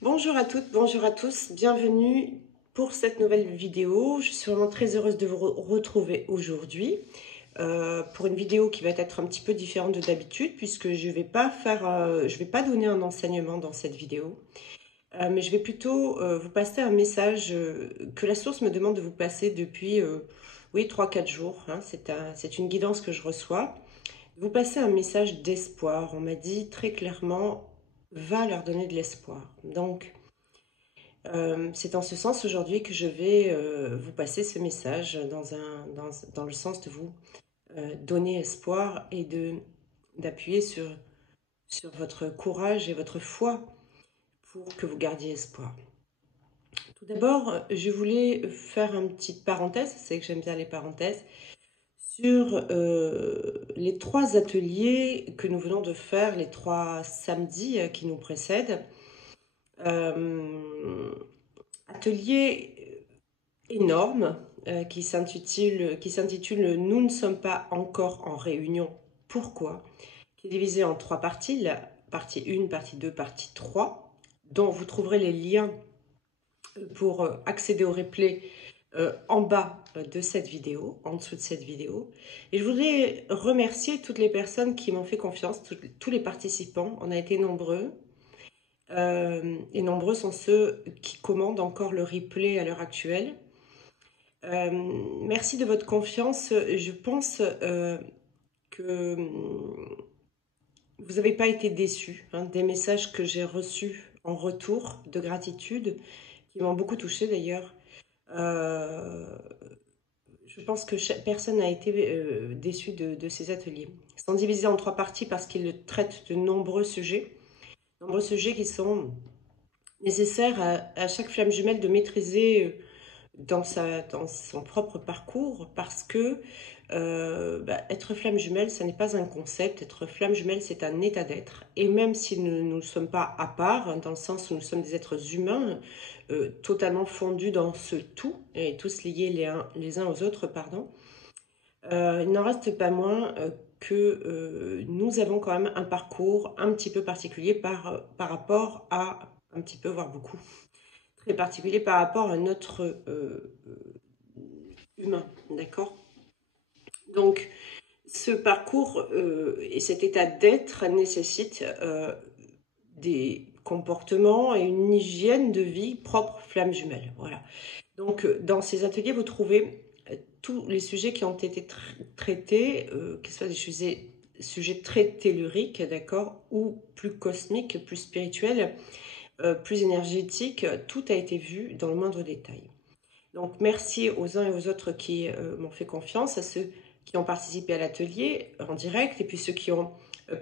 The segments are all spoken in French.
Bonjour à toutes, bonjour à tous, bienvenue pour cette nouvelle vidéo. Je suis vraiment très heureuse de vous retrouver aujourd'hui pour une vidéo qui va être un petit peu différente de d'habitude puisque je vais pas je vais pas donner un enseignement dans cette vidéo, mais je vais plutôt vous passer un message que la source me demande de vous passer depuis oui 3-4 jours. Hein. C'est une guidance que je reçois. Vous passez un message d'espoir. On m'a dit très clairement, va leur donner de l'espoir. Donc c'est en ce sens aujourd'hui que je vais vous passer ce message dans le sens de vous donner espoir et d'appuyer sur votre courage et votre foi pour que vous gardiez espoir. Tout d'abord, je voulais faire une petite parenthèse, c'est que j'aime bien les parenthèses, sur les 3 ateliers que nous venons de faire, les 3 samedis qui nous précèdent. Atelier énorme qui s'intitule Nous ne sommes pas encore en réunion. Pourquoi? Qui est divisé en 3 parties, la partie 1, partie 2, partie 3, dont vous trouverez les liens pour accéder au replay en bas de cette vidéo, en dessous de cette vidéo. Et je voudrais remercier toutes les personnes qui m'ont fait confiance, tous les participants. On a été nombreux. Et nombreux sont ceux qui commandent encore le replay à l'heure actuelle. Merci de votre confiance. Je pense que vous n'avez pas été déçus hein, des messages que j'ai reçus en retour de gratitude, qui m'ont beaucoup touchée d'ailleurs. Je pense que personne n'a été déçu de ces ateliers. Ils sont divisés en 3 parties parce qu'ils traitent de nombreux sujets qui sont nécessaires à chaque flamme jumelle de maîtriser dans son propre parcours parce que être flamme jumelle, ce n'est pas un concept. Être flamme jumelle, c'est un état d'être. Et même si nous ne sommes pas à part, dans le sens où nous sommes des êtres humains, totalement fondus dans ce tout, et tous liés les uns aux autres, pardon, il n'en reste pas moins que nous avons quand même un parcours un petit peu particulier par rapport à, un petit peu, voire beaucoup, très particulier par rapport à notre humain, d'accord? Donc, ce parcours et cet état d'être nécessite des comportements et une hygiène de vie propre flamme jumelle. Voilà. Donc, dans ces ateliers, vous trouvez tous les sujets qui ont été traités, qu'ils soient des sujets très telluriques, d'accord, ou plus cosmiques, plus spirituels, plus énergétiques. Tout a été vu dans le moindre détail. Donc, merci aux uns et aux autres qui m'ont fait confiance, à ceux qui ont participé à l'atelier en direct, et puis ceux qui ont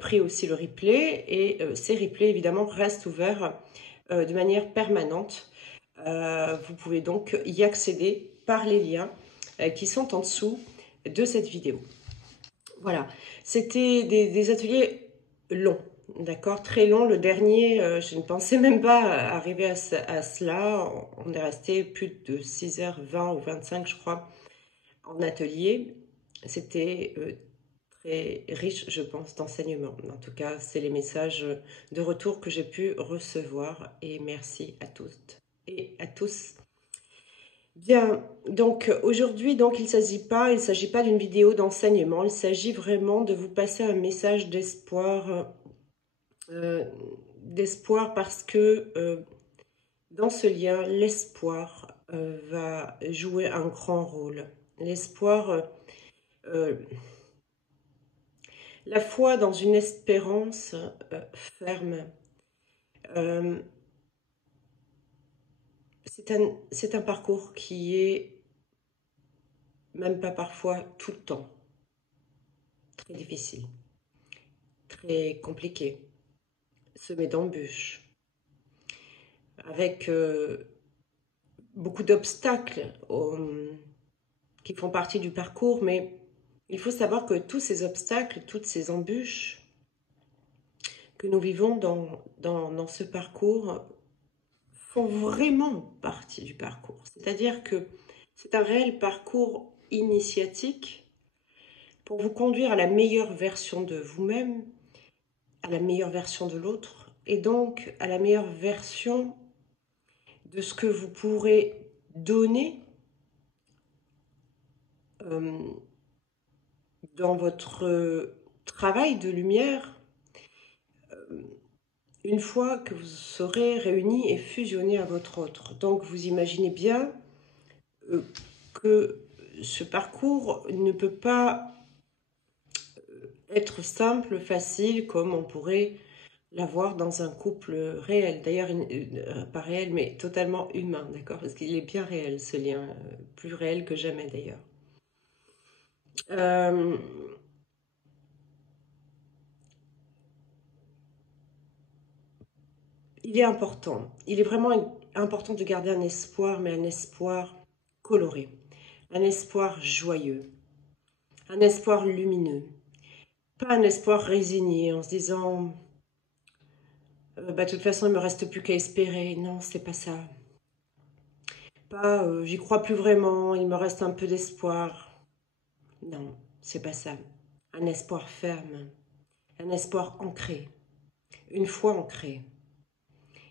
pris aussi le replay. Et ces replays, évidemment, restent ouverts de manière permanente. Vous pouvez donc y accéder par les liens qui sont en dessous de cette vidéo. Voilà, c'était des ateliers longs, d'accord, très longs. Le dernier, je ne pensais même pas arriver à cela. On est resté plus de 6h20 ou 25, je crois, en atelier. C'était très riche, je pense, d'enseignement. En tout cas, c'est les messages de retour que j'ai pu recevoir. Et merci à toutes et à tous. Bien, donc aujourd'hui, donc il s'agit pas d'une vidéo d'enseignement, il s'agit vraiment de vous passer un message d'espoir parce que dans ce lien, l'espoir va jouer un grand rôle. L'espoir, la foi dans une espérance ferme. C'est un parcours qui est même pas parfois tout le temps très difficile, très compliqué, semé d'embûches, avec beaucoup d'obstacles qui font partie du parcours, mais il faut savoir que tous ces obstacles, toutes ces embûches que nous vivons dans ce parcours font vraiment partie du parcours. C'est-à-dire que c'est un réel parcours initiatique pour vous conduire à la meilleure version de vous-même, à la meilleure version de l'autre, et donc à la meilleure version de ce que vous pourrez donner dans votre travail de lumière une fois que vous serez réunis et fusionnés à votre autre. Donc vous imaginez bien que ce parcours ne peut pas être simple, facile, comme on pourrait l'avoir dans un couple réel. D'ailleurs, pas réel, mais totalement humain, d'accord? Parce qu'il est bien réel, ce lien, plus réel que jamais d'ailleurs. Il est important, il est vraiment important de garder un espoir, mais un espoir coloré, un espoir joyeux, un espoir lumineux, pas un espoir résigné en se disant bah, de toute façon il me reste plus qu'à espérer. Non, c'est pas ça. Pas j'y crois plus vraiment, il me reste un peu d'espoir. Non, c'est pas ça. Un espoir ferme, un espoir ancré, une foi ancrée.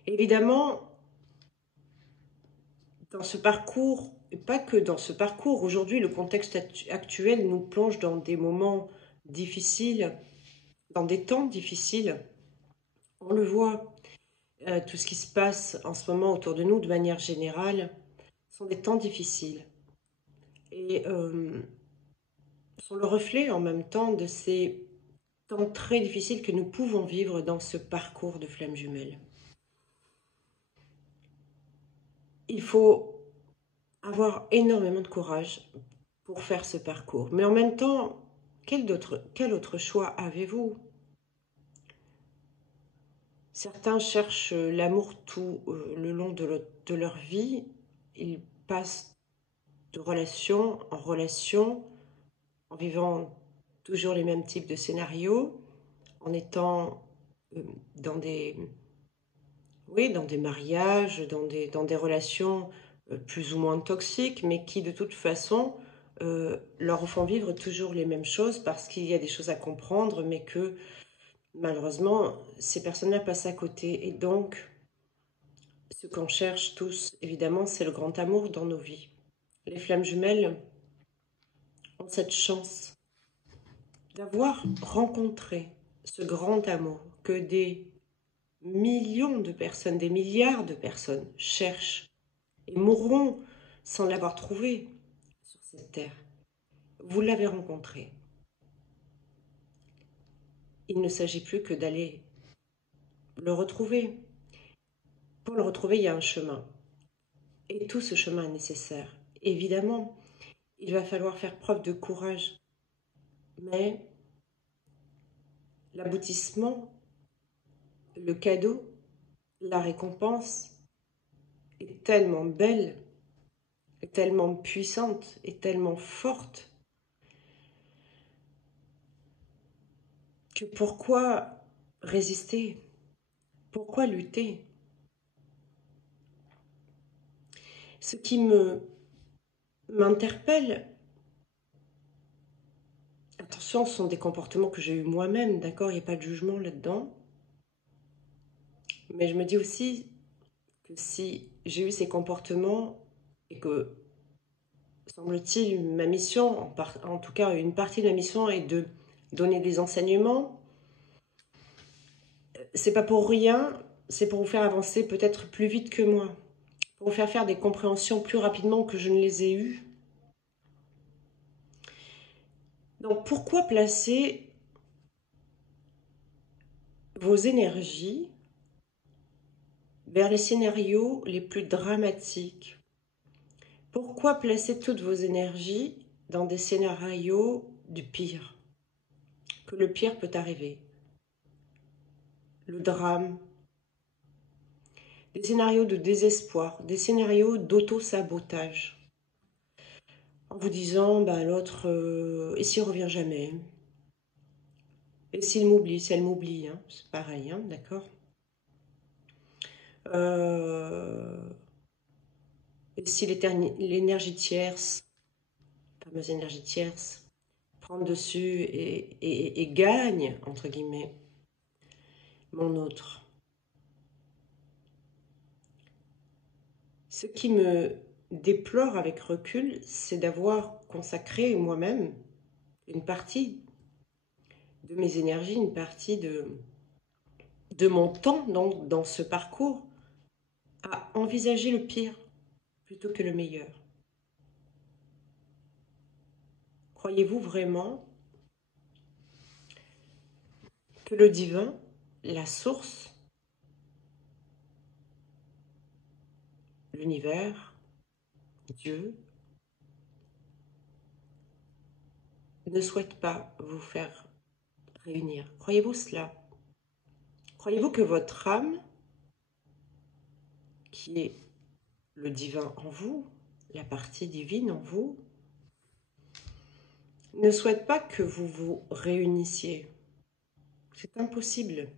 Évidemment, dans ce parcours, et pas que dans ce parcours, aujourd'hui le contexte actuel nous plonge dans des moments difficiles, dans des temps difficiles. On le voit, tout ce qui se passe en ce moment autour de nous de manière générale sont des temps difficiles et sont le reflet en même temps de ces temps très difficiles que nous pouvons vivre dans ce parcours de flammes jumelles. Il faut avoir énormément de courage pour faire ce parcours. Mais en même temps, quel autre choix avez-vous? Certains cherchent l'amour tout le long de leur vie. Ils passent de relation en relation, en vivant toujours les mêmes types de scénarios, en étant dans des, oui, dans des mariages, dans des relations plus ou moins toxiques, mais qui de toute façon leur font vivre toujours les mêmes choses parce qu'il y a des choses à comprendre, mais que malheureusement, ces personnes-là passent à côté. Et donc, ce qu'on cherche tous, évidemment, c'est le grand amour dans nos vies. Les flammes jumelles ont cette chance d'avoir rencontré ce grand amour que des millions de personnes, des milliards de personnes cherchent et mourront sans l'avoir trouvé sur cette terre. Vous l'avez rencontré. Il ne s'agit plus que d'aller le retrouver. Pour le retrouver, il y a un chemin. Et tout ce chemin est nécessaire. Évidemment, il va falloir faire preuve de courage. Mais l'aboutissement, le cadeau, la récompense est tellement belle, est tellement puissante, est tellement forte que pourquoi résister? Pourquoi lutter? Ce qui m'interpelle, attention, ce sont des comportements que j'ai eus moi-même, d'accord? Il n'y a pas de jugement là-dedans. Mais je me dis aussi que si j'ai eu ces comportements et que, semble-t-il, ma mission, en tout cas une partie de ma mission est de donner des enseignements, c'est pas pour rien, c'est pour vous faire avancer peut-être plus vite que moi, pour vous faire des compréhensions plus rapidement que je ne les ai eues. Donc pourquoi placer vos énergies vers les scénarios les plus dramatiques? Pourquoi placer toutes vos énergies dans des scénarios du pire? Que le pire peut arriver. Le drame. Des scénarios de désespoir, des scénarios d'auto-sabotage. En vous disant, bah, l'autre, et s'il revient jamais? Et s'il m'oublie, si elle m'oublie, hein, c'est pareil, hein, d'accord? Et si l'énergie tierce, la fameuse énergie tierce, prend le dessus et gagne, entre guillemets, mon autre. Ce qui me déplore avec recul, c'est d'avoir consacré moi-même une partie de mes énergies, une partie de mon temps donc, dans ce parcours à envisager le pire plutôt que le meilleur. Croyez-vous vraiment que le divin, la source, l'univers, Dieu, ne souhaite pas vous faire réunir? Croyez-vous cela? Croyez-vous que votre âme, qui est le divin en vous, la partie divine en vous, ne souhaite pas que vous vous réunissiez? C'est impossible.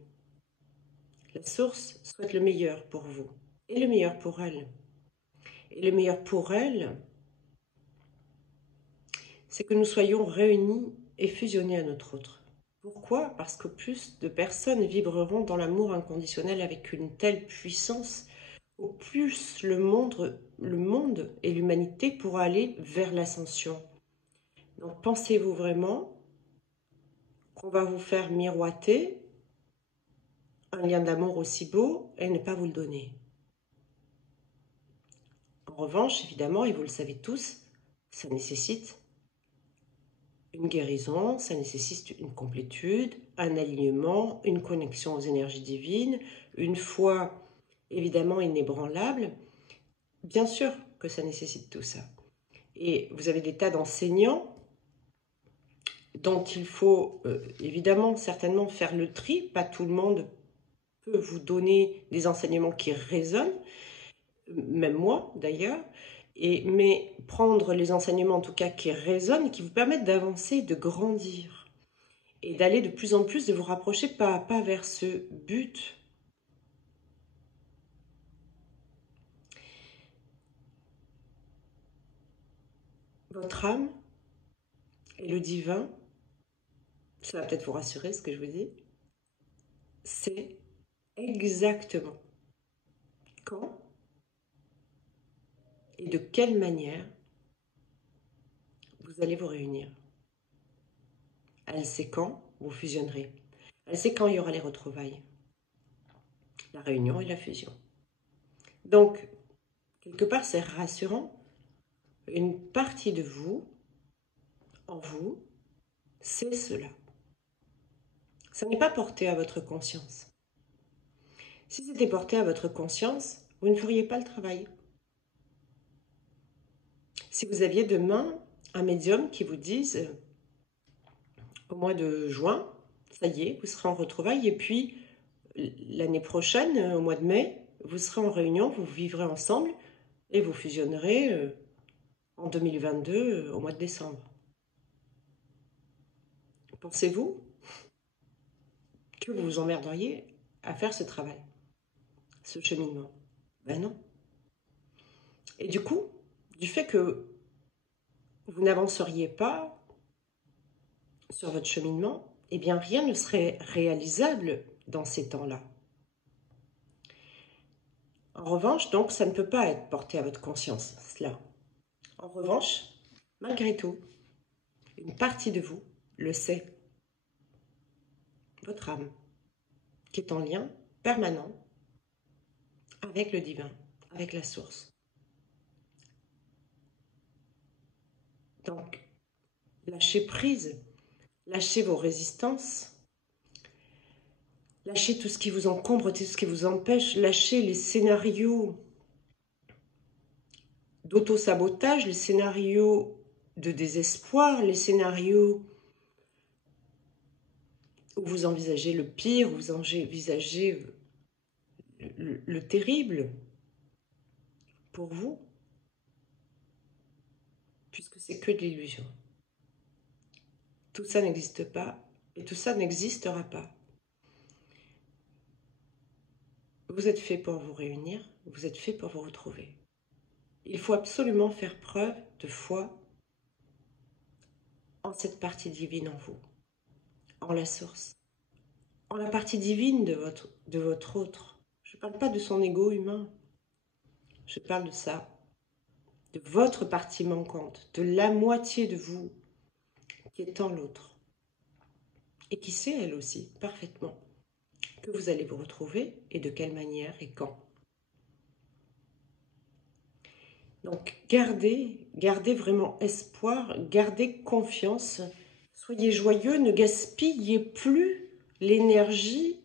La source souhaite le meilleur pour vous et le meilleur pour elle. Et le meilleur pour elle, c'est que nous soyons réunis et fusionnés à notre autre. Pourquoi? Parce que plus de personnes vibreront dans l'amour inconditionnel avec une telle puissance, au plus le monde et l'humanité pourra aller vers l'ascension. Donc pensez-vous vraiment qu'on va vous faire miroiter un lien d'amour aussi beau et ne pas vous le donner? En revanche, évidemment, et vous le savez tous, ça nécessite une guérison, ça nécessite une complétude, un alignement, une connexion aux énergies divines, une foi évidemment inébranlable. Bien sûr que ça nécessite tout ça. Et vous avez des tas d'enseignants dont il faut évidemment certainement faire le tri. Pas tout le monde peut vous donner des enseignements qui résonnent, même moi d'ailleurs. Mais prendre les enseignements en tout cas qui résonnent, qui vous permettent d'avancer, de grandir et d'aller de plus en plus, de vous rapprocher pas à pas vers ce but. Votre âme et le divin, ça va peut-être vous rassurer ce que je vous dis, c'est exactement quand et de quelle manière vous allez vous réunir. Elle sait quand vous fusionnerez. Elle sait quand il y aura les retrouvailles, la réunion et la fusion. Donc, quelque part, c'est rassurant. Une partie de vous, en vous, c'est cela. Ça n'est pas porté à votre conscience. Si c'était porté à votre conscience, vous ne feriez pas le travail. Si vous aviez demain un médium qui vous dise au mois de juin, ça y est, vous serez en retrouvailles, et puis l'année prochaine, au mois de mai, vous serez en réunion, vous vivrez ensemble et vous fusionnerez en 2022 au mois de décembre. Pensez-vous que vous vous emmerderiez à faire ce travail, ce cheminement? Ben non. Et du coup, du fait que vous n'avanceriez pas sur votre cheminement, eh bien rien ne serait réalisable dans ces temps-là. En revanche, donc, ça ne peut pas être porté à votre conscience, cela. En revanche, malgré tout, une partie de vous le sait. Votre âme, qui est en lien permanent avec le divin, avec la source. Donc, lâchez prise, lâchez vos résistances, lâchez tout ce qui vous encombre, tout ce qui vous empêche, lâchez les scénarios d'auto-sabotage, les scénarios de désespoir, les scénarios où vous envisagez le pire, où vous envisagez le terrible pour vous, puisque c'est que de l'illusion. Tout ça n'existe pas et tout ça n'existera pas. Vous êtes fait pour vous réunir, vous êtes fait pour vous retrouver. Il faut absolument faire preuve de foi en cette partie divine en vous, en la source, en la partie divine de votre autre. Je ne parle pas de son ego humain. Je parle de ça, de votre partie manquante, de la moitié de vous qui est en l'autre. Et qui sait, elle aussi, parfaitement, que vous allez vous retrouver et de quelle manière et quand. Donc, gardez vraiment espoir, gardez confiance, soyez joyeux, ne gaspillez plus l'énergie,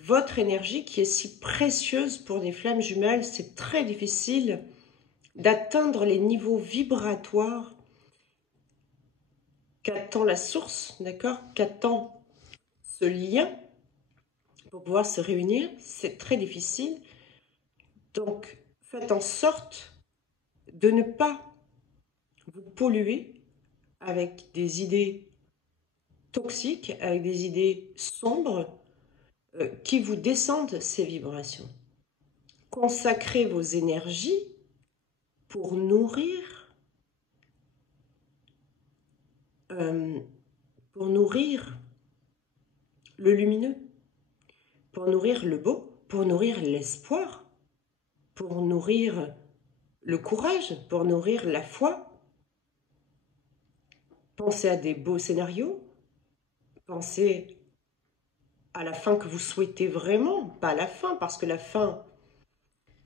votre énergie qui est si précieuse pour des flammes jumelles. C'est très difficile d'atteindre les niveaux vibratoires qu'attend la source, d'accord? Qu'attend ce lien pour pouvoir se réunir. C'est très difficile. Donc, faites en sorte de ne pas vous polluer avec des idées toxiques, avec des idées sombres qui vous descendent ces vibrations. Consacrez vos énergies pour nourrir le lumineux, pour nourrir le beau, pour nourrir l'espoir, pour nourrir le courage, pour nourrir la foi. Pensez à des beaux scénarios, pensez à la fin que vous souhaitez vraiment, pas à la fin, parce que la fin,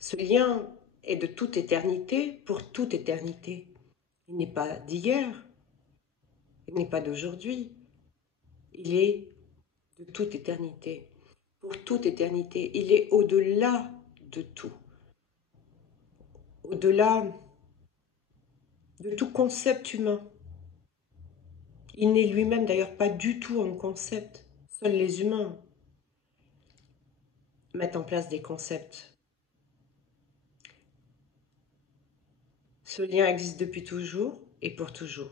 ce lien est de toute éternité pour toute éternité. Il n'est pas d'hier, il n'est pas d'aujourd'hui, il est de toute éternité, pour toute éternité. Il est au-delà de tout, au-delà de tout concept humain. Il n'est lui-même d'ailleurs pas du tout un concept. Seuls les humains mettent en place des concepts. Ce lien existe depuis toujours et pour toujours.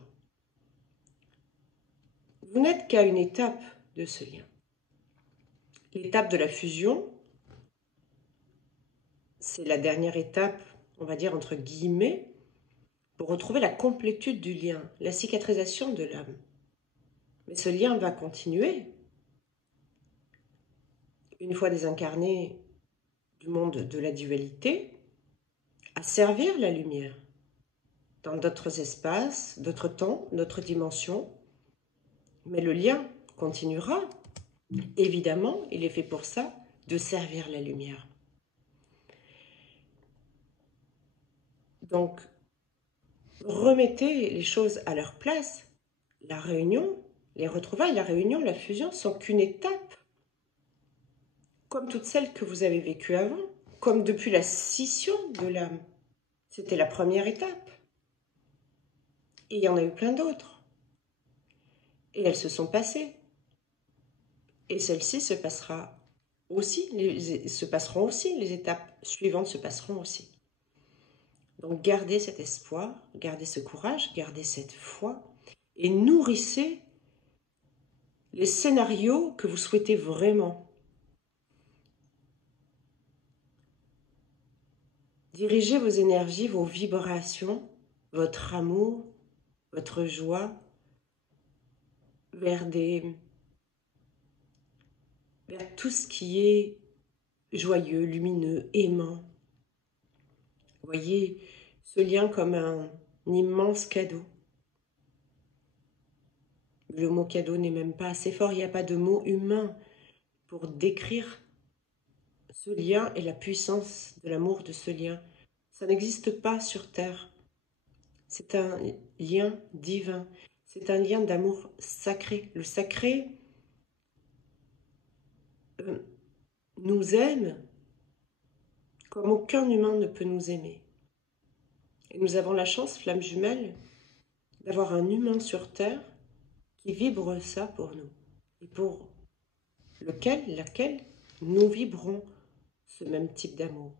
Vous n'êtes qu'à une étape de ce lien. L'étape de la fusion, c'est la dernière étape, on va dire entre guillemets, pour retrouver la complétude du lien, la cicatrisation de l'âme. Mais ce lien va continuer. Une fois désincarné du monde de la dualité, à servir la lumière dans d'autres espaces, d'autres temps, d'autres dimensions. Mais le lien continuera. Évidemment, il est fait pour ça, de servir la lumière. Donc, remettez les choses à leur place. La réunion, les retrouvailles, la réunion, la fusion sont qu'une étape, comme toutes celles que vous avez vécues avant, comme depuis la scission de l'âme. C'était la première étape. Et il y en a eu plein d'autres. Et elles se sont passées. Et celle-ci se passera aussi, se passeront aussi, les étapes suivantes se passeront aussi. Donc gardez cet espoir, gardez ce courage, gardez cette foi et nourrissez les scénarios que vous souhaitez vraiment. Dirigez vos énergies, vos vibrations, votre amour, votre joie vers tout ce qui est joyeux, lumineux, aimant. Voyez ce lien comme un immense cadeau. Le mot cadeau n'est même pas assez fort, il n'y a pas de mot humain pour décrire ce lien et la puissance de l'amour de ce lien. Ça n'existe pas sur Terre. C'est un lien divin. C'est un lien d'amour sacré. Le sacré nous aime comme aucun humain ne peut nous aimer. Et nous avons la chance, flamme jumelle, d'avoir un humain sur Terre qui vibre ça pour nous. Et pour laquelle nous vibrons ce même type d'amour.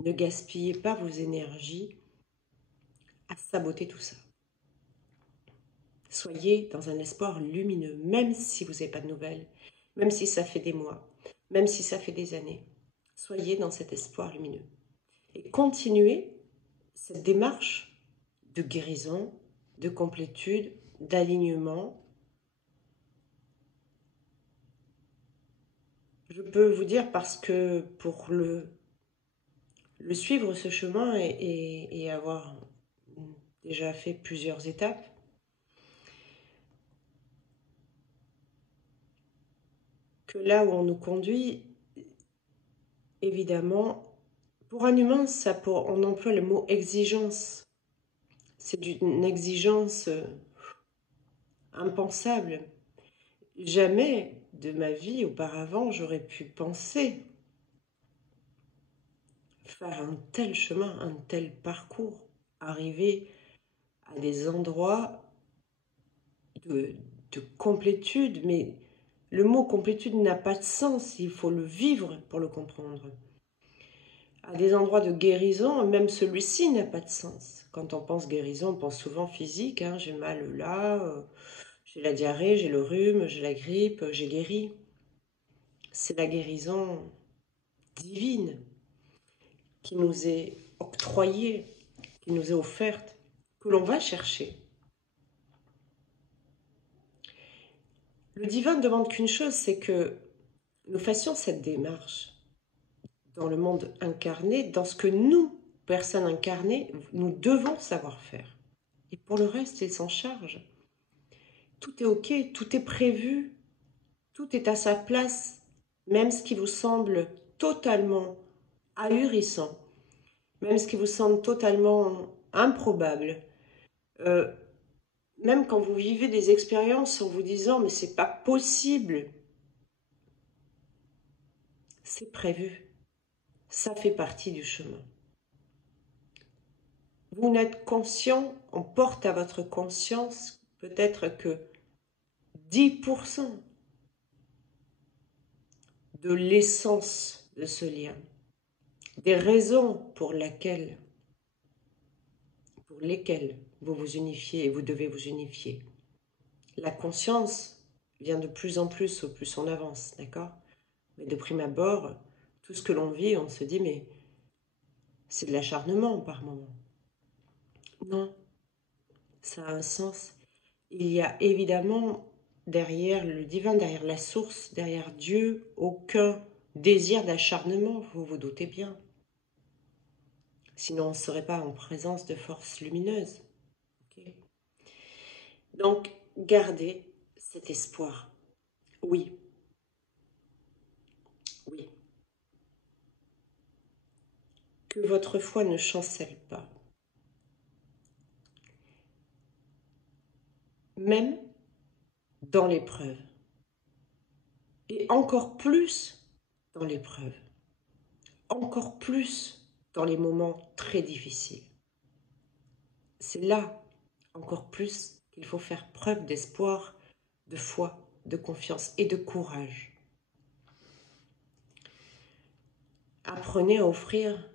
Ne gaspillez pas vos énergies à saboter tout ça. Soyez dans un espoir lumineux, même si vous n'avez pas de nouvelles, même si ça fait des mois, même si ça fait des années. Soyez dans cet espoir lumineux. Et continuez cette démarche de guérison, de complétude, d'alignement. Je peux vous dire parce que pour le le suivre ce chemin et avoir déjà fait plusieurs étapes, que là où on nous conduit, évidemment, pour un humain, on emploie le mot exigence. C'est une exigence impensable. Jamais de ma vie auparavant, j'aurais pu penser faire un tel chemin, un tel parcours, arriver à des endroits de, de complétude, mais le mot complétude n'a pas de sens, il faut le vivre pour le comprendre. À des endroits de guérison, même celui-ci n'a pas de sens. Quand on pense guérison, on pense souvent physique, hein, j'ai mal là, j'ai la diarrhée, j'ai le rhume, j'ai la grippe, j'ai guéri. C'est la guérison divine qui nous est octroyée, qui nous est offerte, que l'on va chercher. Le divin ne demande qu'une chose, c'est que nous fassions cette démarche dans le monde incarné, dans ce que nous, personnes incarnées, nous devons savoir faire. Et pour le reste, il s'en charge. Tout est OK, tout est prévu, tout est à sa place, même ce qui vous semble totalement ahurissant, même ce qui vous semble totalement improbable, euh, même quand vous vivez des expériences en vous disant mais c'est pas possible, c'est prévu, ça fait partie du chemin. Vous n'êtes conscient, on porte à votre conscience peut-être que 10% de l'essence de ce lien, des raisons pour lesquelles vous vous unifiez et vous devez vous unifier. La conscience vient de plus en plus au plus on avance, d'accord? Mais de prime abord, tout ce que l'on vit, on se dit mais c'est de l'acharnement par moment. Non, ça a un sens. Il y a évidemment derrière le divin, derrière la source, derrière Dieu, aucun désir d'acharnement, vous vous doutez bien. Sinon, on ne serait pas en présence de forces lumineuses. Okay. Donc, gardez cet espoir. Oui, oui. Que votre foi ne chancelle pas. Même dans l'épreuve. Et encore plus dans l'épreuve. Encore plus dans les moments très difficiles. C'est là, encore plus, qu'il faut faire preuve d'espoir, de foi, de confiance et de courage. Apprenez à offrir,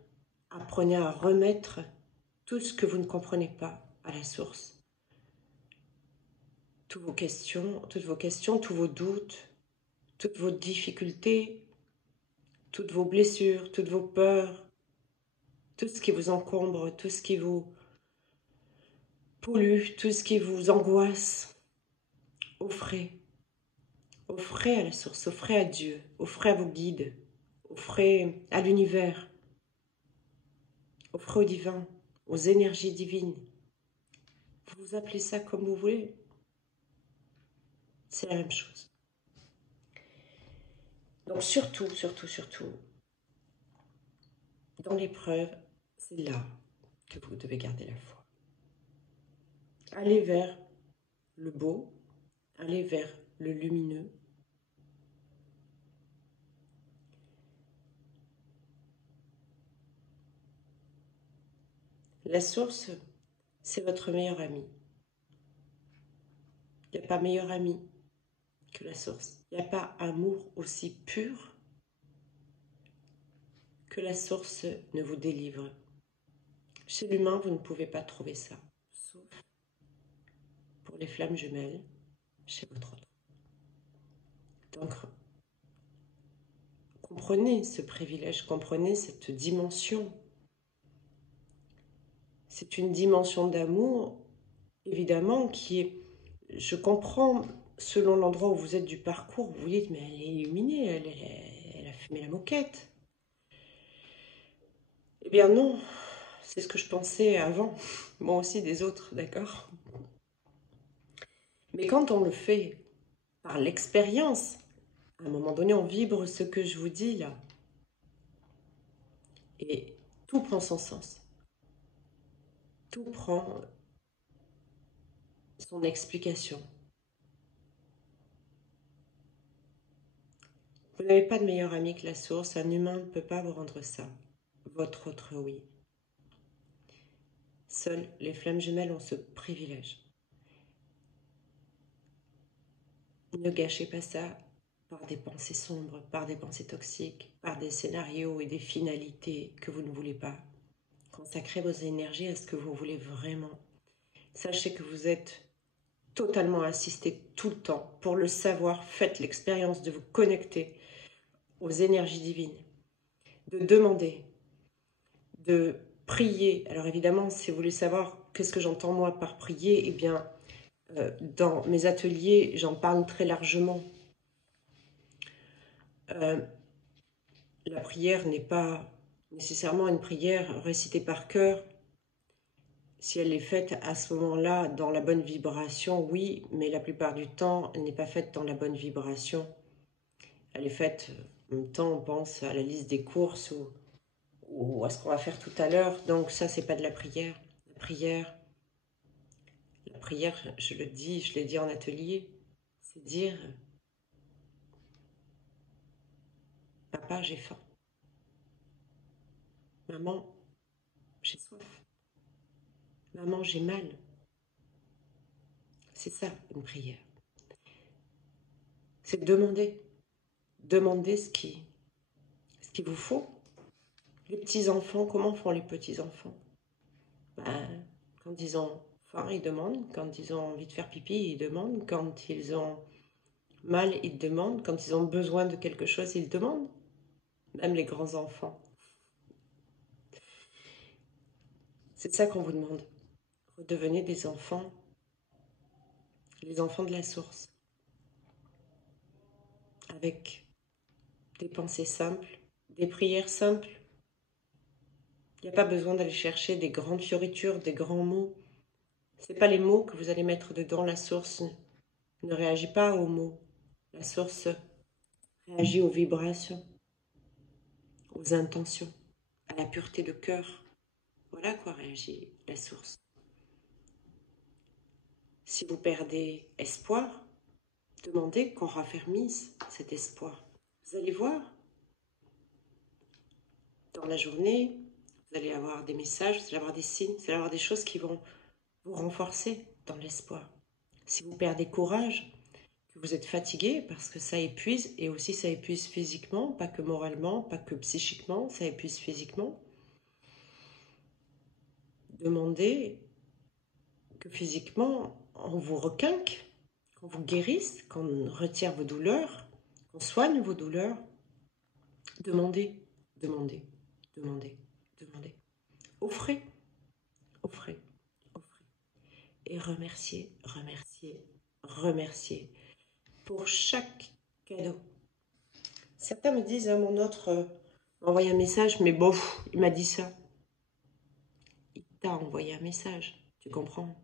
apprenez à remettre tout ce que vous ne comprenez pas à la source. Toutes vos questions, tous vos doutes, toutes vos difficultés, toutes vos blessures, toutes vos peurs, tout ce qui vous encombre, tout ce qui vous pollue, tout ce qui vous angoisse. Offrez. Offrez à la source, offrez à Dieu, offrez à vos guides, offrez à l'univers, offrez au divin, aux énergies divines. Vous appelez ça comme vous voulez. C'est la même chose. Donc surtout, dans l'épreuve, c'est là que vous devez garder la foi. Allez vers le beau, allez vers le lumineux. La source, c'est votre meilleur ami. Il n'y a pas meilleur ami que la source. Il n'y a pas amour aussi pur que la source ne vous délivre. Chez l'humain, vous ne pouvez pas trouver ça, sauf pour les flammes jumelles chez votre autre. Donc, comprenez ce privilège, comprenez cette dimension. C'est une dimension d'amour, évidemment, qui est... Je comprends, selon l'endroit où vous êtes du parcours, vous dites, mais elle est illuminée, elle a fumé la moquette. Eh bien non, c'est ce que je pensais avant, moi aussi des autres, d'accord? Mais quand on le fait par l'expérience, à un moment donné, on vibre ce que je vous dis là. Et tout prend son sens. Tout prend son explication. Vous n'avez pas de meilleur ami que la source. Un humain ne peut pas vous rendre ça. Votre autre oui. Seules les flammes jumelles ont ce privilège. Ne gâchez pas ça par des pensées sombres, par des pensées toxiques, par des scénarios et des finalités que vous ne voulez pas. Consacrez vos énergies à ce que vous voulez vraiment. Sachez que vous êtes totalement assisté tout le temps. Pour le savoir, faites l'expérience de vous connecter aux énergies divines, de demander, de prier. Alors évidemment, si vous voulez savoir qu'est-ce que j'entends moi par prier, eh bien, dans mes ateliers, j'en parle très largement. La prière n'est pas nécessairement une prière récitée par cœur. Si elle est faite à ce moment-là dans la bonne vibration, oui, mais la plupart du temps, elle n'est pas faite dans la bonne vibration. Elle est faite, en même temps, on pense à la liste des courses ou à ce qu'on va faire tout à l'heure. Donc ça, c'est pas de la prière. La prière, je le dis, je l'ai dit en atelier, c'est dire, papa, j'ai faim. Maman, j'ai soif. Maman, j'ai mal. C'est ça, une prière. C'est demander. Demander ce qu'il vous faut. Les petits-enfants, comment font les petits-enfants? Ben, quand ils ont faim, ils demandent. Quand ils ont envie de faire pipi, ils demandent. Quand ils ont mal, ils demandent. Quand ils ont besoin de quelque chose, ils demandent. Même les grands-enfants. C'est ça qu'on vous demande. Redevenez des enfants, les enfants de la source, avec des pensées simples, des prières simples. Il n'y a pas besoin d'aller chercher des grandes fioritures, des grands mots. Ce n'est pas les mots que vous allez mettre dedans. La source ne réagit pas aux mots. La source réagit aux vibrations, aux intentions, à la pureté de cœur. Voilà quoi réagit la source. Si vous perdez espoir, demandez qu'on raffermisse cet espoir. Vous allez voir, dans la journée, vous allez avoir des messages, vous allez avoir des signes, vous allez avoir des choses qui vont vous renforcer dans l'espoir. Si vous perdez courage, que vous êtes fatigué, parce que ça épuise, et aussi ça épuise physiquement, pas que moralement, pas que psychiquement, ça épuise physiquement. Demandez que physiquement, on vous requinque, qu'on vous guérisse, qu'on retire vos douleurs, qu'on soigne vos douleurs. Demandez, demandez, demandez, demandez. Offrez, offrez, offrez. Et remerciez, remerciez, remerciez pour chaque cadeau. Certains me disent, mon autre m'a envoyé un message, mais bof, il m'a dit ça. Il t'a envoyé un message, tu comprends?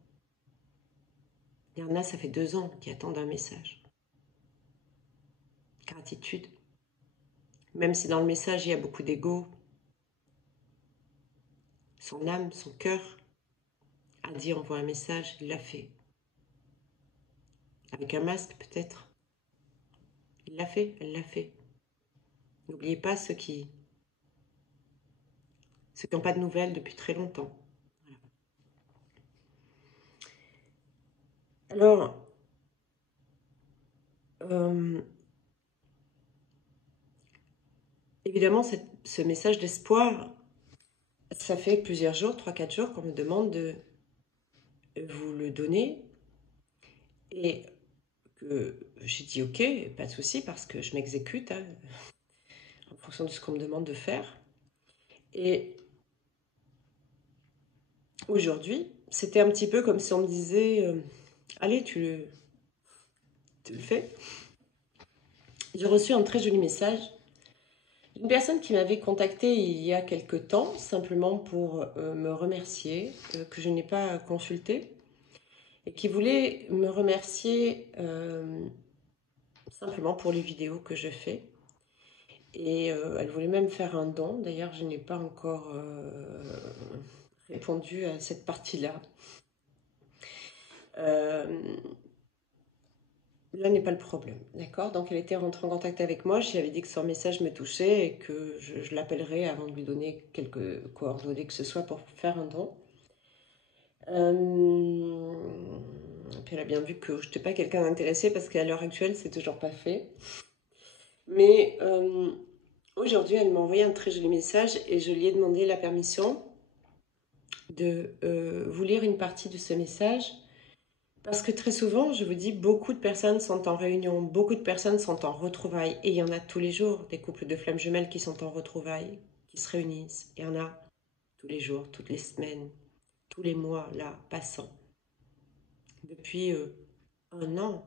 Il y en a, ça fait 2 ans qui attendent un message. Gratitude. Même si dans le message, il y a beaucoup d'ego, son âme, son cœur a dit envoie un message, il l'a fait. Avec un masque peut-être. Il l'a fait, elle l'a fait. N'oubliez pas ceux qui n'ont pas de nouvelles depuis très longtemps. Voilà. Alors, évidemment, ce message d'espoir, ça fait plusieurs jours, 3-4 jours qu'on me demande de vous le donner. Et que j'ai dit ok, pas de souci, parce que je m'exécute hein, en fonction de ce qu'on me demande de faire. Et aujourd'hui, c'était un petit peu comme si on me disait allez, tu le fais. J'ai reçu un très joli message Une personne qui m'avait contactée il y a quelque temps, simplement pour me remercier, que je n'ai pas consulté, et qui voulait me remercier simplement pour les vidéos que je fais. Et elle voulait même faire un don. D'ailleurs, je n'ai pas encore répondu à cette partie-là. Là n'est pas le problème, d'accord? Donc elle était rentrée en contact avec moi, je lui avais dit que son message me touchait et que je l'appellerais avant de lui donner quelques coordonnées que ce soit pour faire un don. Puis elle a bien vu que je n'étais pas quelqu'un d'intéressé parce qu'à l'heure actuelle, c'est toujours pas fait. Mais aujourd'hui, elle m'a envoyé un très joli message et je lui ai demandé la permission de vous lire une partie de ce message. Parce que très souvent, je vous dis, beaucoup de personnes sont en réunion, beaucoup de personnes sont en retrouvailles. Et il y en a tous les jours, des couples de flammes jumelles qui sont en retrouvailles, qui se réunissent. Il y en a tous les jours, toutes les semaines, tous les mois, là, passant. Depuis un an,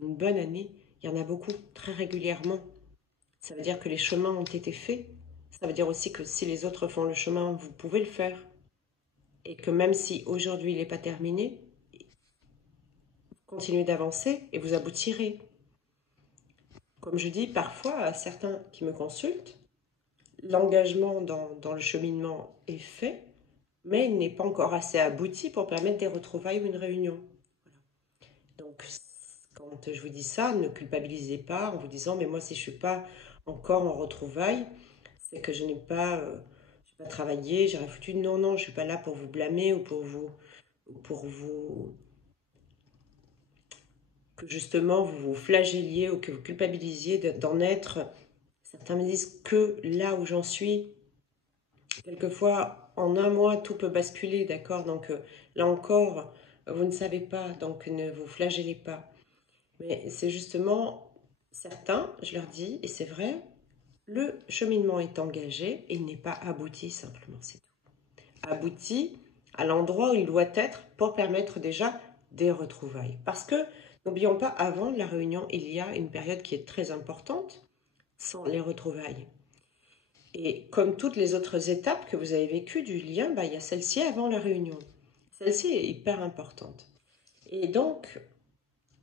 une bonne année, il y en a beaucoup, très régulièrement. Ça veut dire que les chemins ont été faits. Ça veut dire aussi que si les autres font le chemin, vous pouvez le faire. Et que même si aujourd'hui il n'est pas terminé, continuez d'avancer et vous aboutirez. Comme je dis parfois à certains qui me consultent, l'engagement dans le cheminement est fait, mais il n'est pas encore assez abouti pour permettre des retrouvailles ou une réunion. Voilà. Donc, quand je vous dis ça, ne culpabilisez pas en vous disant « mais moi, si je ne suis pas encore en retrouvailles, c'est que je n'ai pas, travaillé, j'ai rien foutu. » Non, non, je ne suis pas là pour vous blâmer ou pour vous que justement vous vous flagelliez ou que vous culpabilisiez d'en être. Certains me disent que là où j'en suis, quelquefois en un mois tout peut basculer, d'accord? Donc là encore, vous ne savez pas, donc ne vous flagellez pas. Mais c'est justement certains, je leur dis, et c'est vrai, le cheminement est engagé et il n'est pas abouti simplement, c'est tout. Abouti à l'endroit où il doit être pour permettre déjà des retrouvailles. Parce que, n'oublions pas, avant la réunion, il y a une période qui est très importante, sans les retrouvailles. Et comme toutes les autres étapes que vous avez vécues du lien, il y a celle-ci avant la réunion. Celle-ci est hyper importante. Et donc,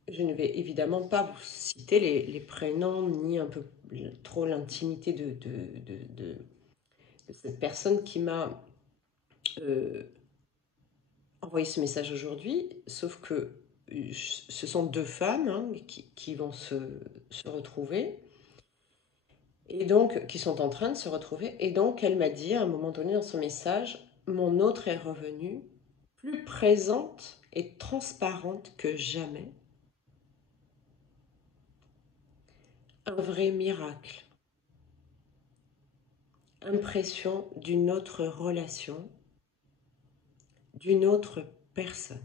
je ne vais évidemment pas vous citer les prénoms, ni un peu trop l'intimité de cette personne qui m'a envoyé ce message aujourd'hui, sauf que ce sont deux femmes qui vont se retrouver, et donc qui sont en train de se retrouver. Et donc elle m'a dit à un moment donné dans son message, mon autre est revenue plus présente et transparente que jamais. Un vrai miracle. Impression d'une autre relation, d'une autre personne.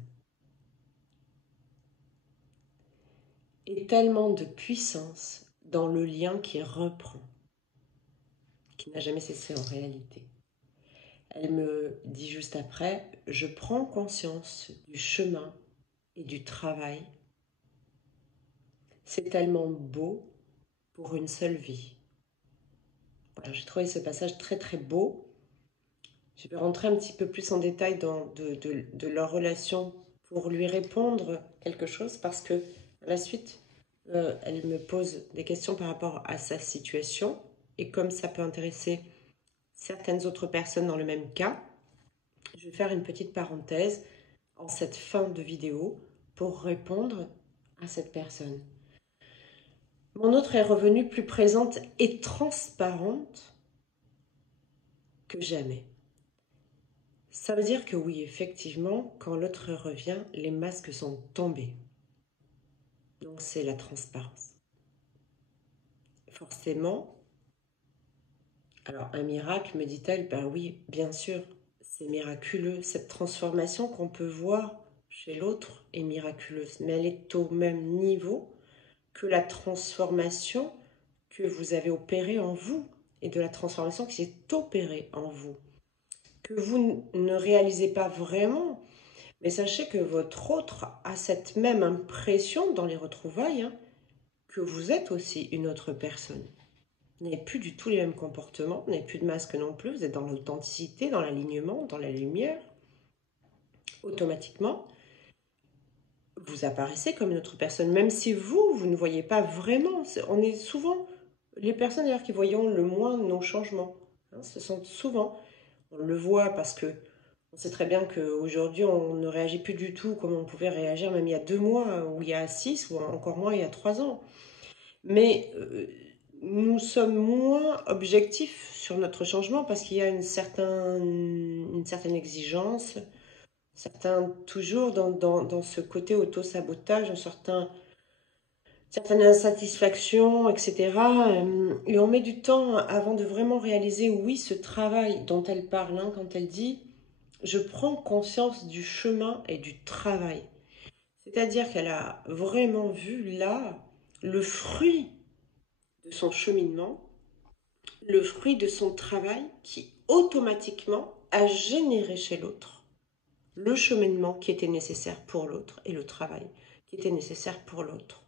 Et tellement de puissance dans le lien qui reprend, qui n'a jamais cessé en réalité. Elle me dit juste après, je prends conscience du chemin et du travail. C'est tellement beau pour une seule vie. Voilà, j'ai trouvé ce passage très très beau. Je vais rentrer un petit peu plus en détail de leur relation pour lui répondre quelque chose parce que à la suite, elle me pose des questions par rapport à sa situation et comme ça peut intéresser certaines autres personnes dans le même cas, je vais faire une petite parenthèse en cette fin de vidéo pour répondre à cette personne. Mon autre est revenue plus présente et transparente que jamais. Ça veut dire que oui, effectivement, quand l'autre revient, les masques sont tombés. Donc c'est la transparence. Forcément, alors un miracle, me dit-elle, ben oui, bien sûr, c'est miraculeux. Cette transformation qu'on peut voir chez l'autre est miraculeuse, mais elle est au même niveau que la transformation que vous avez opérée en vous et de la transformation qui s'est opérée en vous, que vous ne réalisez pas vraiment. Mais sachez que votre autre a cette même impression dans les retrouvailles, que vous êtes aussi une autre personne. Vous n'avez plus du tout les mêmes comportements, vous n'avez plus de masque non plus, vous êtes dans l'authenticité, dans l'alignement, dans la lumière. Automatiquement, vous apparaissez comme une autre personne, même si vous ne voyez pas vraiment. On est souvent les personnes d'ailleurs qui voyons le moins nos changements. Hein, ce sont souvent, on le voit parce que on sait très bien qu'aujourd'hui on ne réagit plus du tout comme on pouvait réagir même il y a 2 mois, ou il y a 6, ou encore moins il y a 3 ans. Mais nous sommes moins objectifs sur notre changement parce qu'il y a une certaine exigence, toujours dans ce côté auto-sabotage, certaine insatisfaction, etc. Et on met du temps avant de vraiment réaliser, oui, ce travail dont elle parle, hein, quand elle dit « je prends conscience du chemin et du travail ». C'est-à-dire qu'elle a vraiment vu là le fruit de son cheminement, le fruit de son travail qui automatiquement a généré chez l'autre le cheminement qui était nécessaire pour l'autre et le travail qui était nécessaire pour l'autre.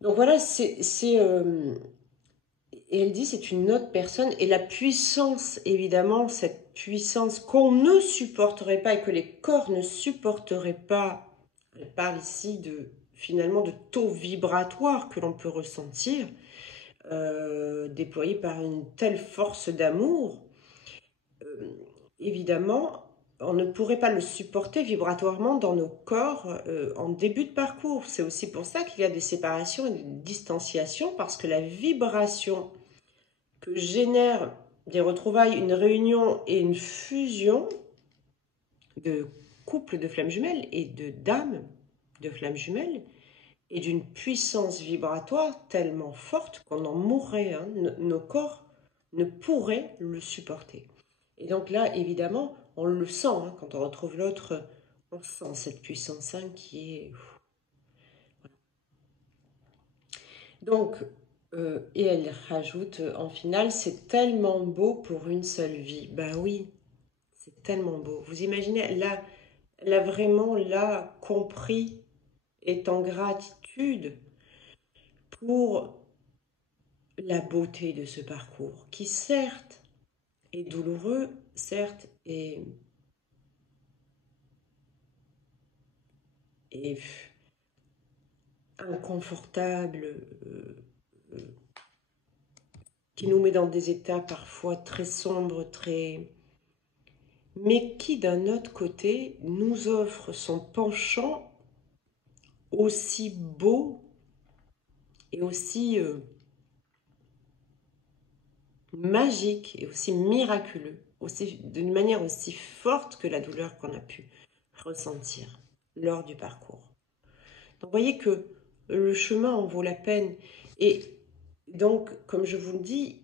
Donc voilà, et elle dit c'est une autre personne, et la puissance, évidemment, cette puissance qu'on ne supporterait pas et que les corps ne supporteraient pas, elle parle ici finalement de taux vibratoire que l'on peut ressentir, déployé par une telle force d'amour. Évidemment, on ne pourrait pas le supporter vibratoirement dans nos corps en début de parcours. C'est aussi pour ça qu'il y a des séparations et des distanciations, parce que la vibration que génère des retrouvailles, une réunion et une fusion de couples de flammes jumelles et de d'âmes de flammes jumelles est d'une puissance vibratoire tellement forte qu'on en mourrait. Hein. Nos corps ne pourraient le supporter. Et donc là, évidemment, on le sent, hein, quand on retrouve l'autre, on sent cette puissance hein, qui est... Donc, et elle rajoute en finale, c'est tellement beau pour une seule vie. Ben oui, c'est tellement beau. Vous imaginez, elle a vraiment là compris, est en gratitude pour la beauté de ce parcours, qui certes est douloureux, certes est inconfortable, qui nous met dans des états parfois très sombres, mais qui d'un autre côté nous offre son penchant aussi beau et aussi magique et aussi miraculeux, d'une manière aussi forte que la douleur qu'on a pu ressentir lors du parcours. Donc vous voyez que le chemin en vaut la peine. Et donc, comme je vous le dis,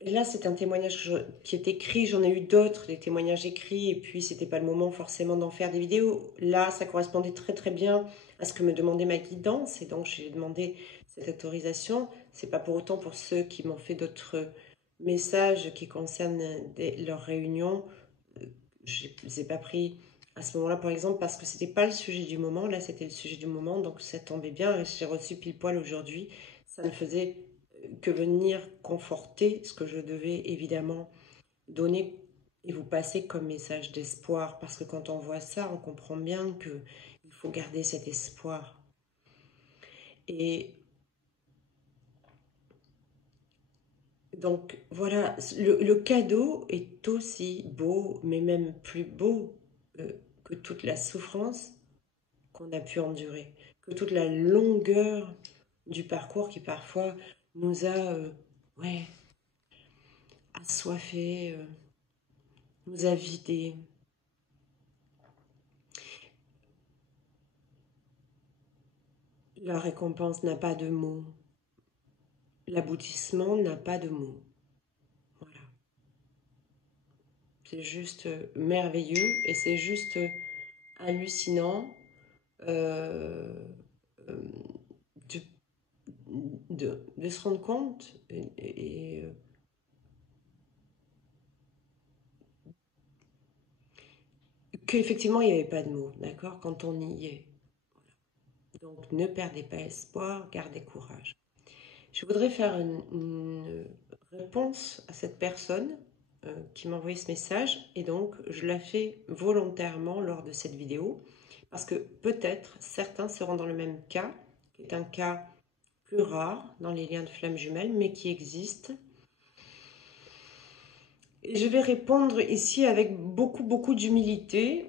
là c'est un témoignage qui est écrit, j'en ai eu d'autres, des témoignages écrits, et puis c'était pas le moment forcément d'en faire des vidéos. Là, ça correspondait très très bien à ce que me demandait ma guidance, et donc j'ai demandé cette autorisation. C'est pas pour autant pour ceux qui m'ont fait d'autres messages qui concernent leurs réunions. Je ne les ai pas pris à ce moment-là, par exemple, parce que c'était pas le sujet du moment. Là, c'était le sujet du moment, donc ça tombait bien. J'ai reçu pile poil aujourd'hui. Ça ne faisait que venir conforter ce que je devais évidemment donner et vous passer comme message d'espoir. Parce que quand on voit ça, on comprend bien qu'il faut garder cet espoir. Et donc voilà, le cadeau est aussi beau, mais même plus beau que toute la souffrance qu'on a pu endurer, que toute la longueur du parcours qui parfois nous a ouais, assoiffés, nous a vidés. La récompense n'a pas de mots, l'aboutissement n'a pas de mots. Voilà. C'est juste merveilleux et c'est juste hallucinant euh, de, de se rendre compte qu'effectivement il n'y avait pas de mots, d'accord, quand on y est. Donc ne perdez pas espoir, gardez courage. Je voudrais faire une réponse à cette personne qui m'a envoyé ce message, et donc je la fais volontairement lors de cette vidéo, parce que peut-être certains seront dans le même cas, qui est un cas plus rare dans les liens de flammes jumelles, mais qui existe. Et je vais répondre ici avec beaucoup d'humilité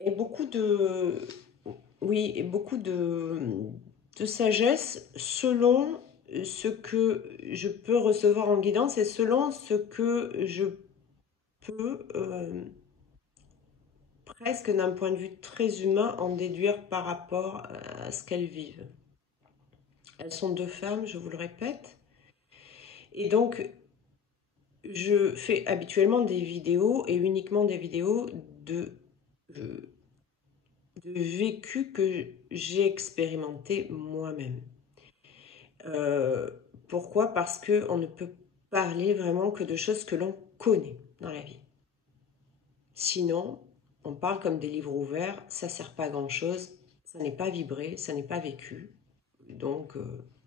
et beaucoup de, oui, et beaucoup de sagesse selon ce que je peux recevoir en guidance et selon ce que je peux presque d'un point de vue très humain en déduire par rapport à ce qu'elles vivent. Elles sont deux femmes, je vous le répète. Et donc, je fais habituellement des vidéos et uniquement des vidéos de vécu que j'ai expérimenté moi-même. Pourquoi? Parce qu'on ne peut parler vraiment que de choses que l'on connaît dans la vie. Sinon, on parle comme des livres ouverts, ça ne sert pas à grand-chose, ça n'est pas vibré, ça n'est pas vécu. Donc,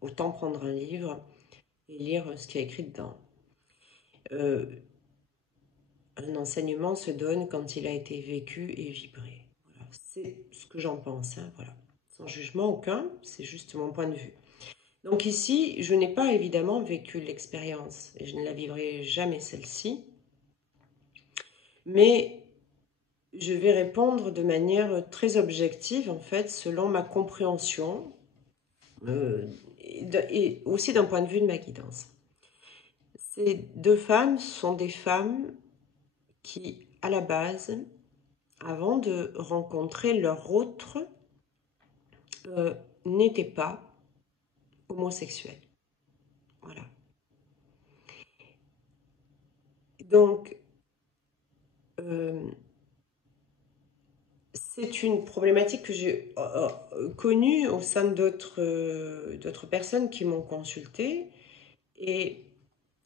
autant prendre un livre et lire ce qu'il y a écrit dedans. Un enseignement se donne quand il a été vécu et vibré. Voilà, c'est ce que j'en pense, hein, voilà. Sans jugement aucun, c'est juste mon point de vue. Donc ici, je n'ai pas évidemment vécu l'expérience, et je ne la vivrai jamais celle-ci, mais je vais répondre de manière très objective, en fait, selon ma compréhension, et aussi d'un point de vue de ma guidance. Ces deux femmes sont des femmes qui, à la base, avant de rencontrer leur autre, n'étaient pas homosexuels. Voilà. Donc, c'est une problématique que j'ai connue au sein d'autres personnes qui m'ont consultée, et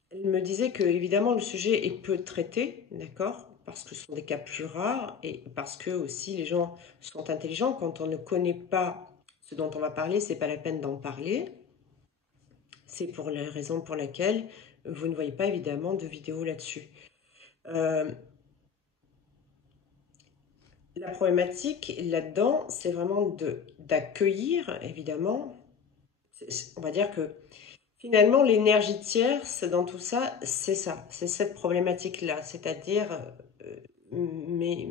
elles me disaient que évidemment le sujet est peu traité, d'accord, parce que ce sont des cas plus rares et parce que aussi les gens sont intelligents. Quand on ne connaît pas ce dont on va parler, c'est pas la peine d'en parler. C'est pour la raison pour laquelle vous ne voyez pas évidemment de vidéo là-dessus. La problématique là-dedans, c'est vraiment d'accueillir, évidemment. On va dire que finalement, l'énergie tierce dans tout ça, c'est ça, c'est cette problématique-là, c'est-à-dire mes,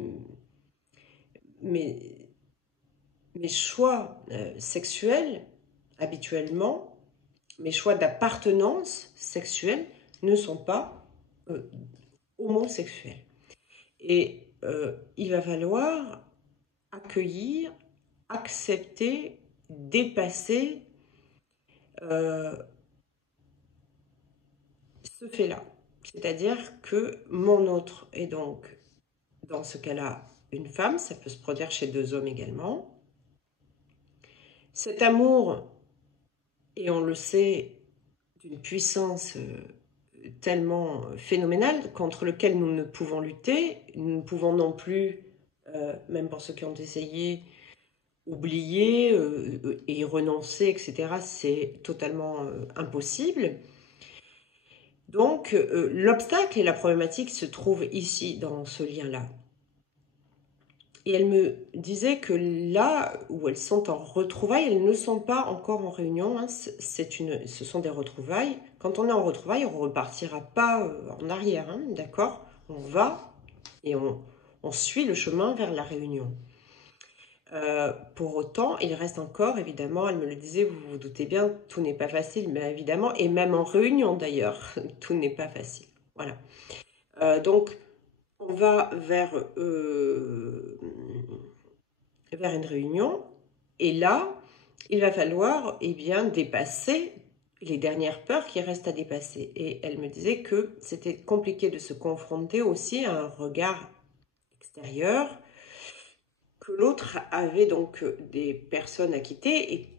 mes, mes choix sexuels, habituellement, mes choix d'appartenance sexuelle ne sont pas homosexuels. Et il va falloir accueillir, accepter, dépasser ce fait-là. C'est-à-dire que mon autre est donc, dans ce cas-là, une femme, ça peut se produire chez deux hommes également. Cet amour, et on le sait, d'une puissance tellement phénoménale contre lequel nous ne pouvons lutter, nous ne pouvons non plus, même pour ceux qui ont essayé, oublier et y renoncer, etc. C'est totalement impossible. Donc, l'obstacle et la problématique se trouvent ici, dans ce lien-là. Et elle me disait que là où elles sont en retrouvailles, elles ne sont pas encore en réunion, hein, ce sont des retrouvailles. Quand on est en retrouvailles, on ne repartira pas en arrière, hein, d'accord? On va et on suit le chemin vers la réunion. Pour autant, il reste encore, évidemment, elle me le disait, vous vous doutez bien, tout n'est pas facile, mais évidemment, et même en réunion d'ailleurs, tout n'est pas facile. Voilà. Donc, on va vers une réunion, et là, il va falloir bien dépasser les dernières peurs qui restent à dépasser. Et elle me disait que c'était compliqué de se confronter aussi à un regard extérieur, que l'autre avait donc des personnes à quitter, et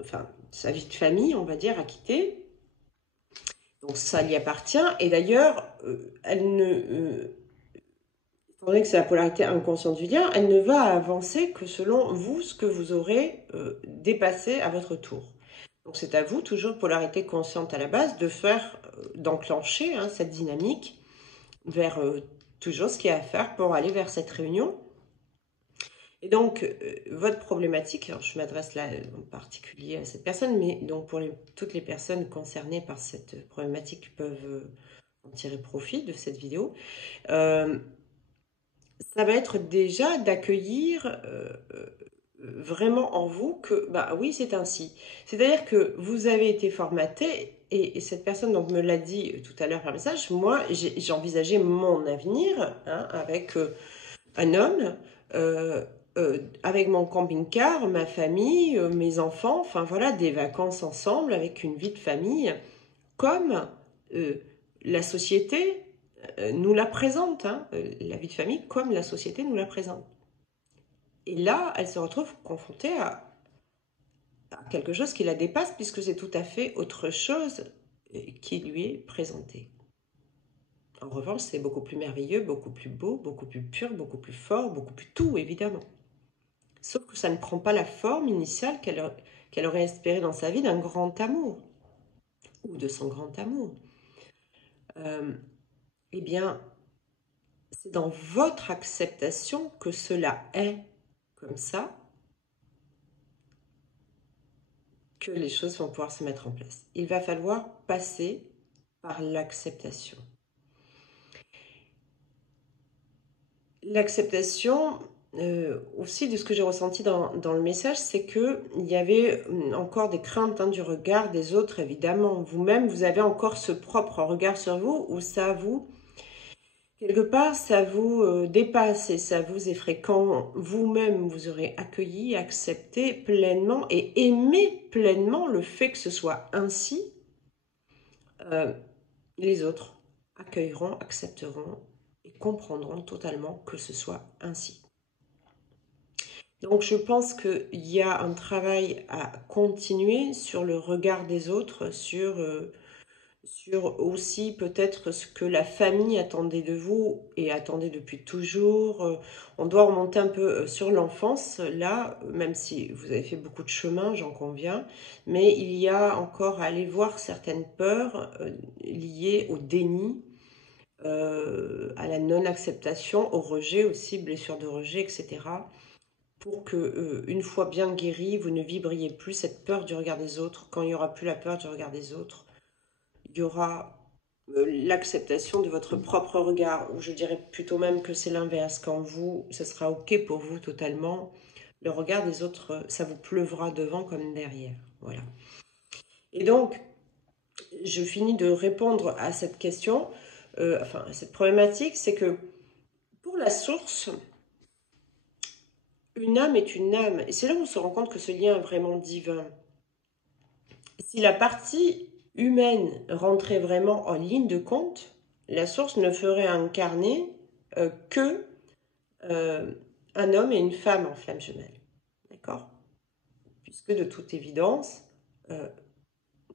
enfin, sa vie de famille, on va dire, à quitter. Donc ça lui appartient, et d'ailleurs, elle ne... étant donné que c'est la polarité inconsciente du lien, elle ne va avancer que selon vous, ce que vous aurez dépassé à votre tour. Donc c'est à vous, toujours polarité consciente à la base, de faire, d'enclencher hein, cette dynamique vers toujours ce qu'il y a à faire pour aller vers cette réunion. Et donc, votre problématique, alors je m'adresse là en particulier à cette personne, mais donc pour toutes les personnes concernées par cette problématique peuvent en tirer profit de cette vidéo, ça va être déjà d'accueillir vraiment en vous que, bah oui, c'est ainsi. C'est-à-dire que vous avez été formaté, et cette personne donc me l'a dit tout à l'heure par message, moi j'envisageais mon avenir hein, avec un homme, avec mon camping-car, ma famille, mes enfants, enfin voilà, des vacances ensemble avec une vie de famille, comme euh, la société nous la présente, hein, la vie de famille comme la société nous la présente. Et là, elle se retrouve confrontée à quelque chose qui la dépasse puisque c'est tout à fait autre chose qui lui est présenté. En revanche, c'est beaucoup plus merveilleux, beaucoup plus beau, beaucoup plus pur, beaucoup plus fort, beaucoup plus tout, évidemment. Sauf que ça ne prend pas la forme initiale qu'elle aurait espérée dans sa vie d'un grand amour, ou de son grand amour. Eh bien, c'est dans votre acceptation que cela est comme ça que les choses vont pouvoir se mettre en place. Il va falloir passer par l'acceptation. L'acceptation aussi de ce que j'ai ressenti dans le message, c'est qu'il y avait encore des craintes hein, du regard des autres, évidemment. Vous-même, vous avez encore ce propre regard sur vous où ça vous, quelque part, ça vous dépasse et ça vous effraie. Quand vous-même, vous aurez accueilli, accepté pleinement et aimé pleinement le fait que ce soit ainsi, les autres accueilleront, accepteront et comprendront totalement que ce soit ainsi. Donc je pense qu'il y a un travail à continuer sur le regard des autres, sur aussi peut-être ce que la famille attendait de vous et attendait depuis toujours. On doit remonter un peu sur l'enfance, là, même si vous avez fait beaucoup de chemin, j'en conviens, mais il y a encore à aller voir certaines peurs liées au déni, à la non-acceptation, au rejet aussi, blessures de rejet, etc. Pour que, une fois bien guéri, vous ne vibriez plus cette peur du regard des autres. Quand il n'y aura plus la peur du regard des autres, il y aura l'acceptation de votre propre regard, ou je dirais plutôt même que c'est l'inverse. Quand vous, ce sera OK pour vous totalement, le regard des autres, ça vous pleuvra devant comme derrière. Voilà. Et donc, je finis de répondre à cette question, enfin à cette problématique, c'est que pour la source, une âme est une âme. Et c'est là où on se rend compte que ce lien est vraiment divin. Si la partie humaine rentrait vraiment en ligne de compte, la source ne ferait incarner que un homme et une femme en flamme jumelle. D'accord? Puisque de toute évidence,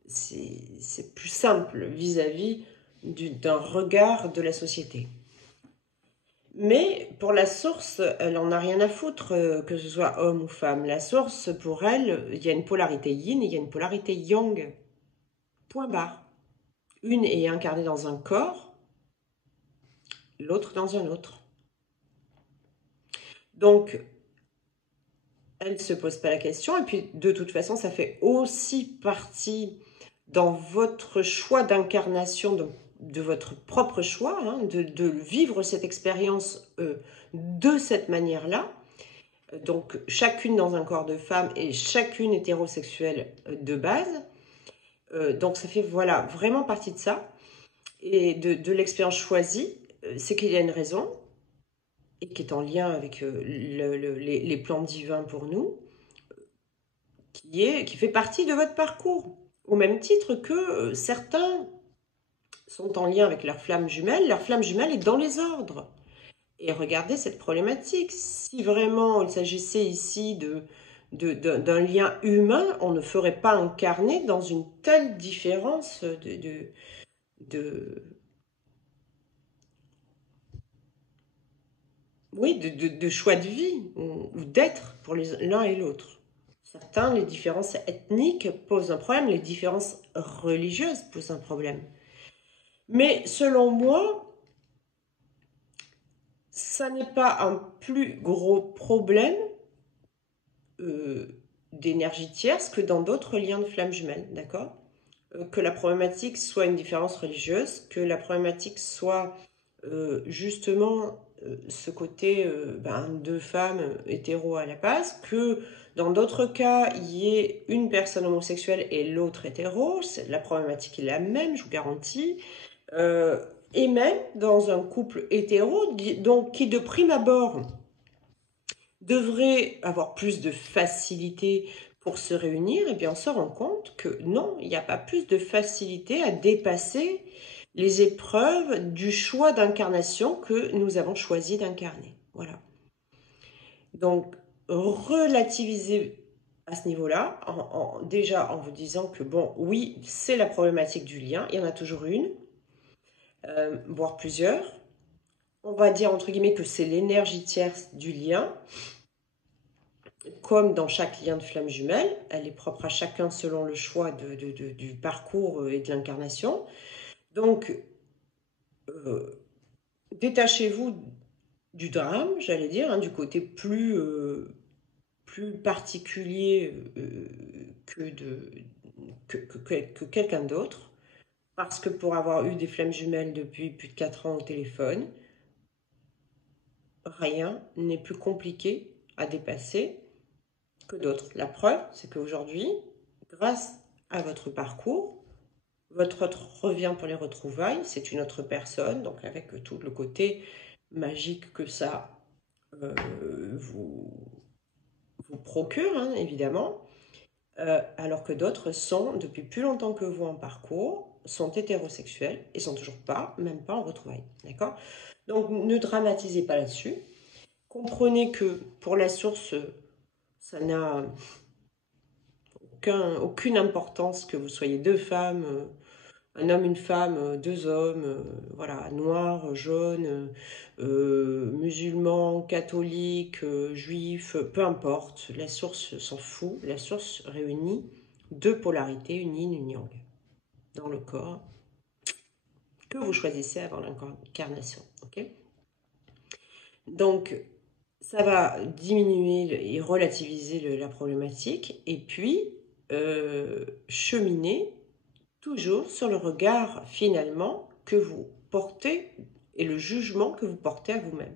c'est plus simple vis-à-vis d'un regard de la société. Mais pour la source, elle en a rien à foutre que ce soit homme ou femme. La source, pour elle, il y a une polarité yin et il y a une polarité yang. Point barre. Une est incarnée dans un corps, l'autre dans un autre. Donc, elle ne se pose pas la question. Et puis, de toute façon, ça fait aussi partie dans votre choix d'incarnation, de votre propre choix, hein, de vivre cette expérience de cette manière-là. Donc, chacune dans un corps de femme et chacune hétérosexuelle de base. Donc, ça fait voilà, vraiment partie de ça. Et de l'expérience choisie, c'est qu'il y a une raison, et qui est en lien avec les plans divins pour nous, qui fait partie de votre parcours. Au même titre que certains sont en lien avec leur flamme jumelle est dans les ordres. Et regardez cette problématique. Si vraiment il s'agissait ici d'un lien humain, on ne ferait pas incarner dans une telle différence oui, de choix de vie ou d'être pour l'un et l'autre. certains, les différences ethniques posent un problème, les différences religieuses posent un problème. Mais selon moi, ça n'est pas un plus gros problème d'énergie tierce que dans d'autres liens de flammes jumelles, d'accord? Que la problématique soit une différence religieuse, que la problématique soit justement ce côté deux femmes hétéros à la base, que dans d'autres cas, il y ait une personne homosexuelle et l'autre hétéro, la problématique est la même, je vous garantis. Et même dans un couple hétéro, donc qui de prime abord devrait avoir plus de facilité pour se réunir, et bien on se rend compte que non, il n'y a pas plus de facilité à dépasser les épreuves du choix d'incarnation que nous avons choisi d'incarner. Voilà. Donc, relativiser à ce niveau-là, déjà en vous disant que bon, oui, c'est la problématique du lien, il y en a toujours une, voire plusieurs. On va dire entre guillemets que c'est l'énergie tierce du lien, comme dans chaque lien de flamme jumelle, elle est propre à chacun selon le choix du parcours et de l'incarnation. Donc, détachez-vous du drame, j'allais dire, hein, du côté plus particulier que quelqu'un d'autre, parce que pour avoir eu des flammes jumelles depuis plus de 4 ans au téléphone, rien n'est plus compliqué à dépasser que d'autres. La preuve, c'est qu'aujourd'hui, grâce à votre parcours, votre autre revient pour les retrouvailles, c'est une autre personne, donc avec tout le côté magique que ça vous procure, hein, évidemment, alors que d'autres sont, depuis plus longtemps que vous en parcours, sont hétérosexuels et sont toujours pas, même pas en retrouvailles, d'accord? Donc ne dramatisez pas là-dessus. Comprenez que pour la source, ça n'a aucune importance que vous soyez deux femmes, un homme, une femme, deux hommes, voilà, noir, jaune, musulman, catholique, juif, peu importe, la source s'en fout, la source réunit deux polarités, une yin, une yang, dans le corps, que vous choisissez avant l'incarnation, ok? Donc, ça va diminuer et relativiser la problématique, et puis cheminer toujours sur le regard finalement que vous portez et le jugement que vous portez à vous-même.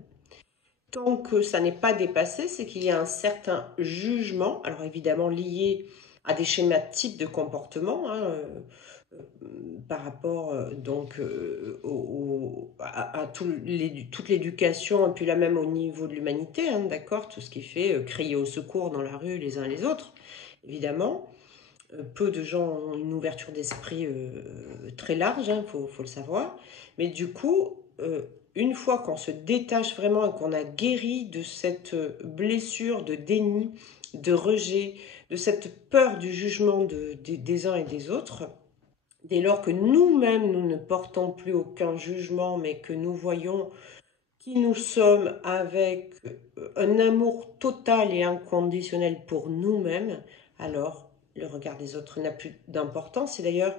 Tant que ça n'est pas dépassé, c'est qu'il y a un certain jugement, alors évidemment lié à des schémas types de comportement, hein, par rapport donc à toute l'éducation, et puis là même au niveau de l'humanité, hein, d'accord, tout ce qui fait crier au secours dans la rue les uns les autres, évidemment. Peu de gens ont une ouverture d'esprit très large, hein, faut le savoir. Mais du coup, une fois qu'on se détache vraiment et qu'on a guéri de cette blessure de déni, de rejet, de cette peur du jugement des uns et des autres, dès lors que nous-mêmes, nous ne portons plus aucun jugement, mais que nous voyons qui nous sommes avec un amour total et inconditionnel pour nous-mêmes, alors le regard des autres n'a plus d'importance. Et d'ailleurs,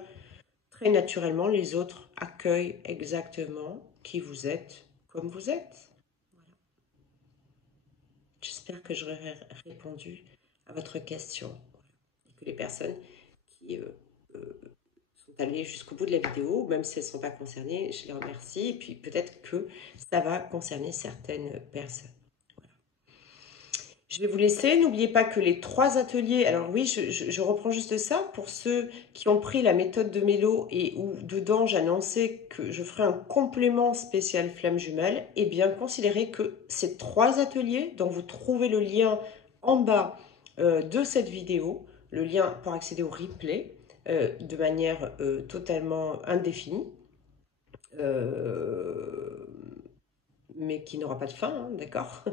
très naturellement, les autres accueillent exactement qui vous êtes, comme vous êtes. Voilà. J'espère que j'aurai répondu à votre question. Et que les personnes qui sont allées jusqu'au bout de la vidéo, même si elles ne sont pas concernées, je les remercie. Et puis peut-être que ça va concerner certaines personnes. Je vais vous laisser. N'oubliez pas que les 3 ateliers, alors oui, je reprends juste ça, pour ceux qui ont pris la méthode de Mélo et où dedans j'annonçais que je ferai un complément spécial flamme jumelle, et bien considérez que ces 3 ateliers, dont vous trouvez le lien en bas de cette vidéo, le lien pour accéder au replay, de manière totalement indéfinie, mais qui n'aura pas de fin, hein, d'accord?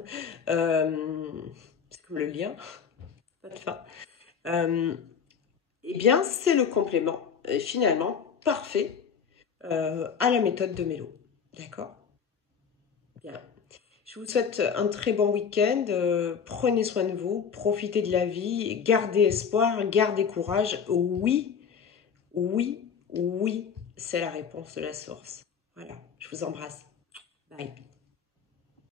C'est comme le lien, pas de fin. Eh bien, c'est le complément, finalement, parfait à la méthode de Mélo. D'accord? Bien. Je vous souhaite un très bon week-end. Prenez soin de vous, profitez de la vie, gardez espoir, gardez courage. Oui, oui, oui, c'est la réponse de la source. Voilà, je vous embrasse. Bye.